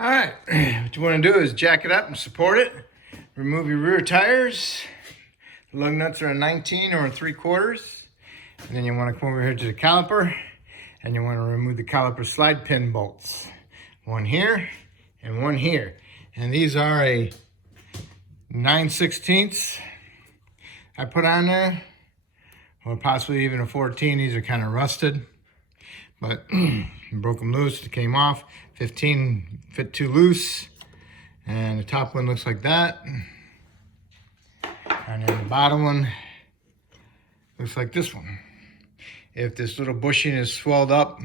All right, what you want to do is jack it up and support it. Remove your rear tires. The lug nuts are a 19 or a 3/4. And then you want to come over here to the caliper and you want to remove the caliper slide pin bolts. One here and one here. And these are a 9/16 I put on there, or possibly even a 14. These are kind of rusted, but broke them loose, it came off. 15 fit too loose, and the top one looks like that, and then the bottom one looks like this one. If this little bushing is swelled up,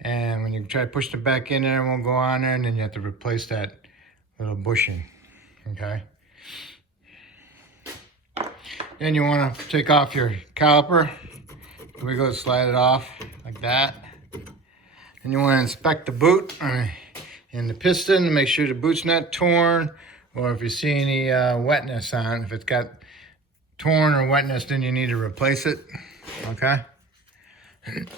and when you try to push it back in there, it won't go on there, and then you have to replace that little bushing. Okay. Then you want to take off your caliper, wiggle it, slide it off like that. And you want to inspect the boot and the piston to make sure the boot's not torn, or if you see any wetness on it. If it's got torn or wetness, then you need to replace it. Okay. And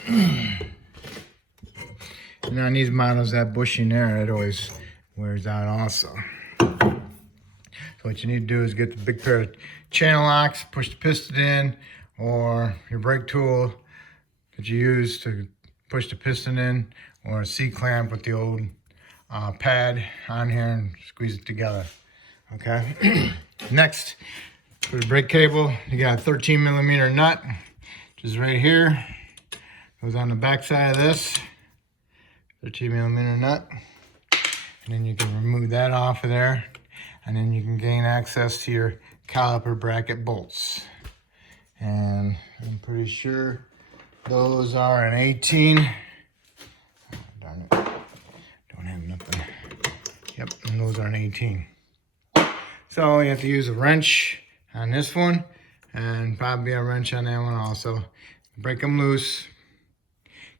on these models, that bushing there, it always wears out also. So what you need to do is get the big pair of channel locks, push the piston in, or your brake tool that you use to push the piston in, or a C-clamp with the old pad on here and squeeze it together. Okay. Next, for the brake cable, you got a 13mm nut, which is right here. Goes on the back side of this 13mm nut, and then you can remove that off of there, and then you can gain access to your caliper bracket bolts. And I'm pretty sure those are an 18. Oh, darn it. Don't have nothing. Yep, and those are an 18. So you have to use a wrench on this one, and probably a wrench on that one also. Break them loose.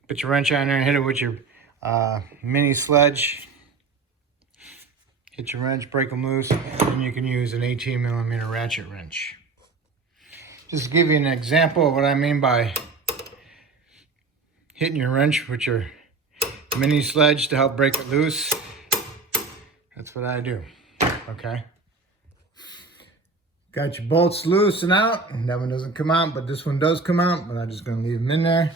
Put your wrench on there and hit it with your mini sledge. Hit your wrench, break them loose, and you can use an 18mm ratchet wrench. Just to give you an example of what I mean by hitting your wrench with your mini sledge to help break it loose. That's what I do, okay? Got your bolts loose and out, and that one doesn't come out, but this one does come out, but I'm just gonna leave them in there.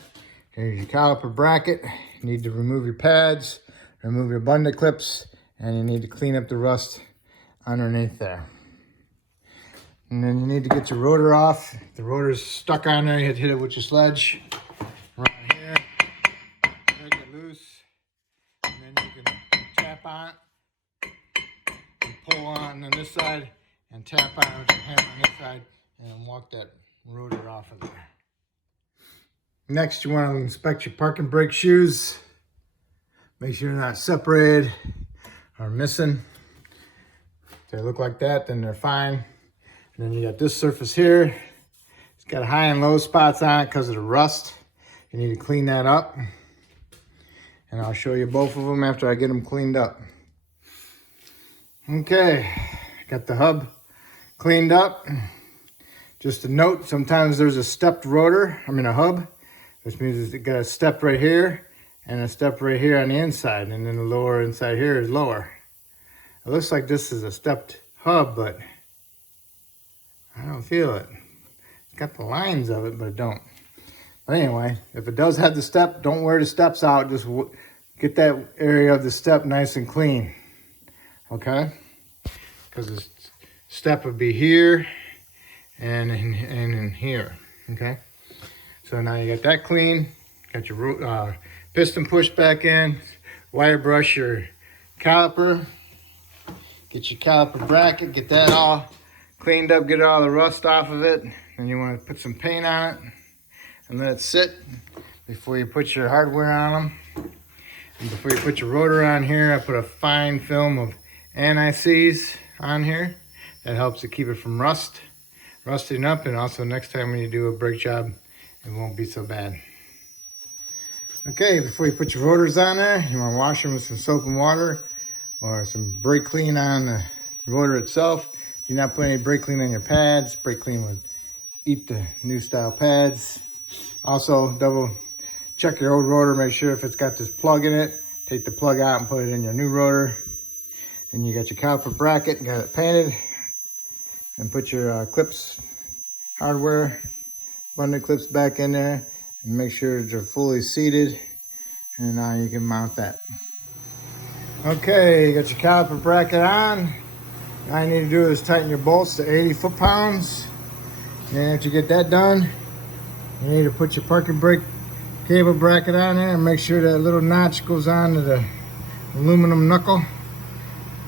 Here's your caliper bracket. You need to remove your pads, remove your bundle clips, and you need to clean up the rust underneath there. And then you need to get your rotor off. If the rotor's stuck on there, you have to hit it with your sledge. Right here, break it loose, and then you can tap on it, and pull on this side, and tap on it with your hammer on this side, and walk that rotor off of there. Next, you want to inspect your parking brake shoes. Make sure they're not separated or missing. If they look like that, then they're fine. And then you got this surface here. It's got high and low spots on it because of the rust. You need to clean that up. And I'll show you both of them after I get them cleaned up. Okay, got the hub cleaned up. Just a note, sometimes there's a stepped rotor, a hub, which means it's got a step right here and a step right here on the inside, and then the lower inside here is lower. It looks like this is a stepped hub, but I don't feel it. It's got the lines of it, but it don't. But anyway, if it does have the step, don't wear the steps out. Just get that area of the step nice and clean. Okay? Because the step would be here and in here. Okay? So now you got that clean. Got your piston pushed back in. Wire brush your caliper. Get your caliper bracket. Get that all cleaned up, get all the rust off of it. And you want to put some paint on it and let it sit before you put your hardware on them. And before you put your rotor on here, I put a fine film of anti-seize on here. That helps to keep it from rusting up, and also next time when you do a brake job, it won't be so bad. Okay, before you put your rotors on there, you want to wash them with some soap and water or some brake clean on the rotor itself. Do not put any brake clean on your pads. Brake clean would eat the new style pads. Also, double check your old rotor, make sure if it's got this plug in it take the plug out and put it in your new rotor. And you got your caliper bracket, got it painted. And put your clips, hardware, bundle clips back in there. And make sure they're fully seated. And now you can mount that. Okay, you got your caliper bracket on. All you need to do is tighten your bolts to 80 foot-pounds. And after you get that done, you need to put your parking brake cable bracket on there and make sure that little notch goes on to the aluminum knuckle.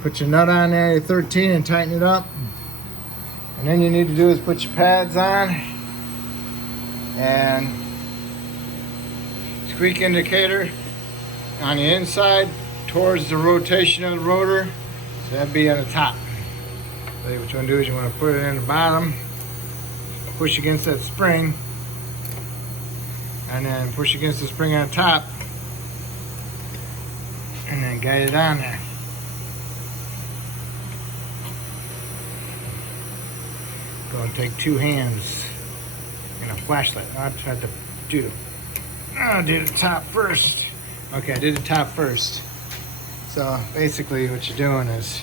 Put your nut on there, your 13, and tighten it up. And then you need to do is put your pads on and squeak indicator on the inside towards the rotation of the rotor. So that'd be on the top. So what you want to do is you want to put it in the bottom, push against that spring, and then push against the spring on top, and then guide it on there. Go and take 2 hands and a flashlight. I'll try to do the top first. Okay, I did the top first. So basically what you're doing is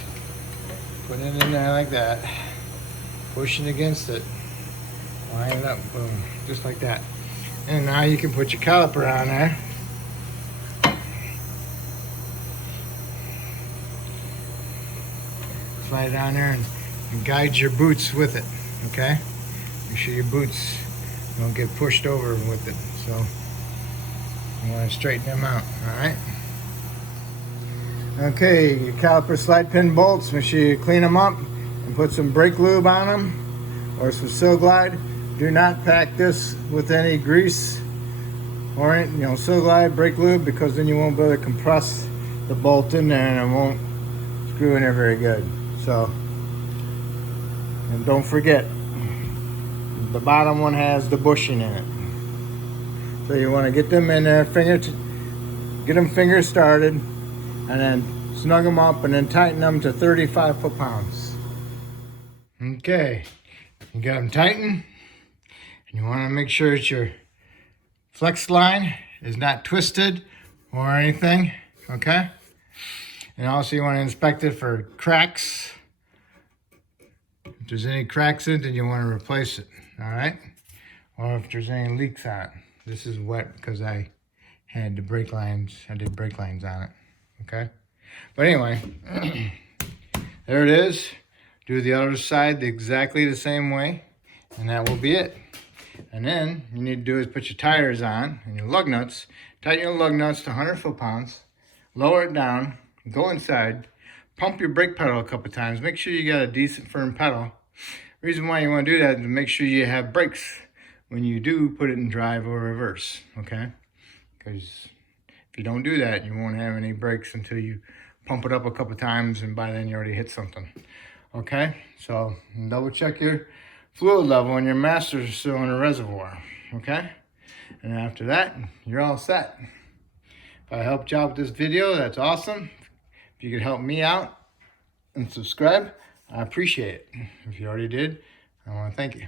putting it in there like that, pushing against it, line it up, boom, just like that. And now you can put your caliper on there. Slide it on there and guide your boots with it, okay? Make sure your boots don't get pushed over with it. So you want to straighten them out, all right? Okay, your caliper slide pin bolts, make sure you clean them up and put some brake lube on them or some Sil Glide. Do not pack this with any grease or Sil Glide, brake lube, because then you won't be able to compress the bolt in there and it won't screw in there very good. So, and don't forget, the bottom one has the bushing in it. So you want to get them in there, get them finger started, and then snug them up and then tighten them to 35 foot-pounds. Okay, you got them tightened. And you want to make sure that your flex line is not twisted or anything, okay? And also you want to inspect it for cracks. If there's any cracks in it, then you want to replace it, all right? Or if there's any leaks on it. This is wet because I had the brake lines, I did brake lines on it, okay? But anyway, there it is. Do the other side exactly the same way, and that will be it. And then you need to do is put your tires on and your lug nuts. Tighten your lug nuts to 100 foot-pounds. Lower it down. Go inside. Pump your brake pedal a couple times. Make sure you got a decent firm pedal. Reason why you want to do that is to make sure you have brakes when you do put it in drive or reverse. Okay? Because if you don't do that, you won't have any brakes until you pump it up a couple times, and by then you already hit something. Okay? So double check your fluid level in your master cylinder reservoir, okay? And after that, you're all set. If I helped you out with this video, that's awesome. If you could help me out and subscribe, I appreciate it. If you already did, I want to thank you.